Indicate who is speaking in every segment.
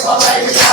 Speaker 1: Thank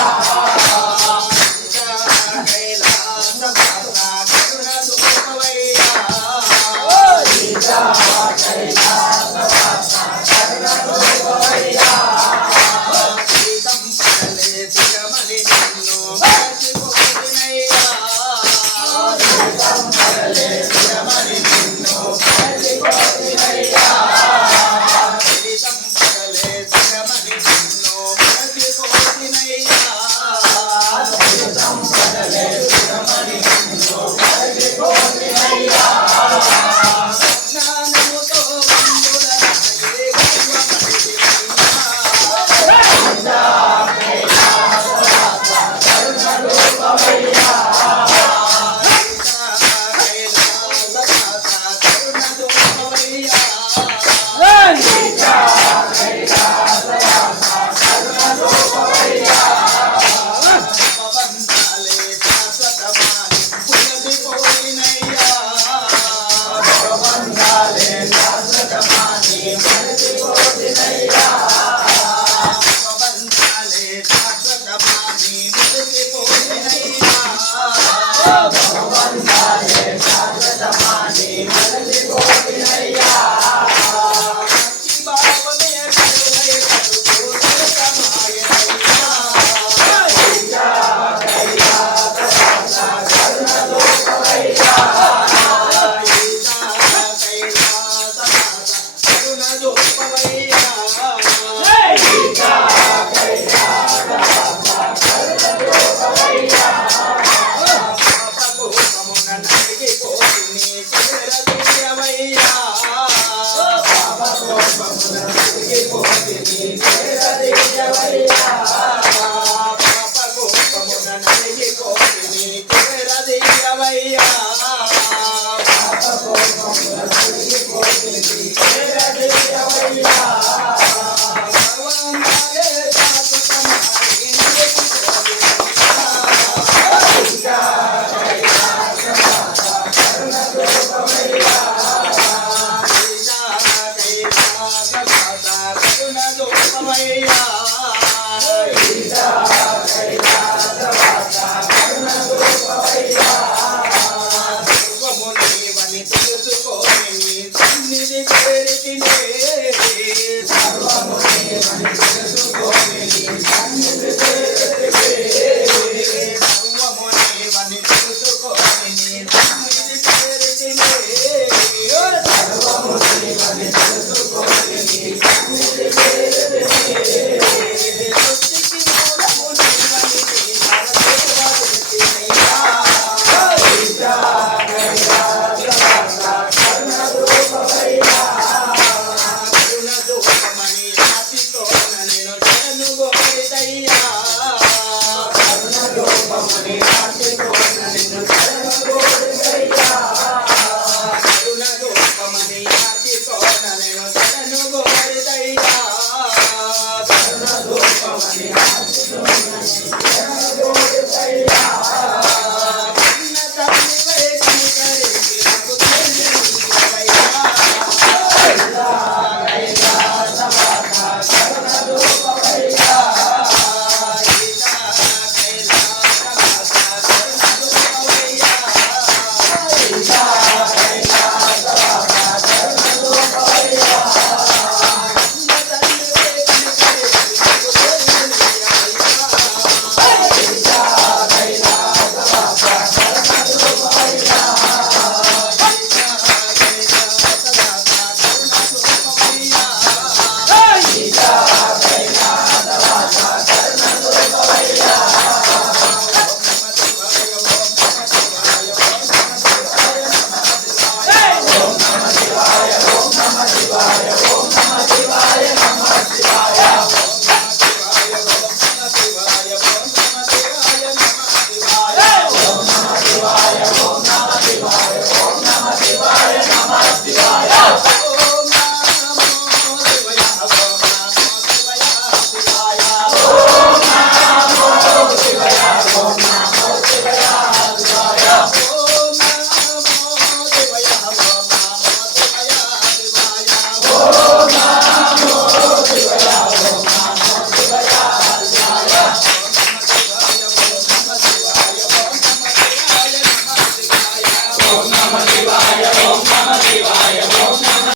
Speaker 1: Obrigado.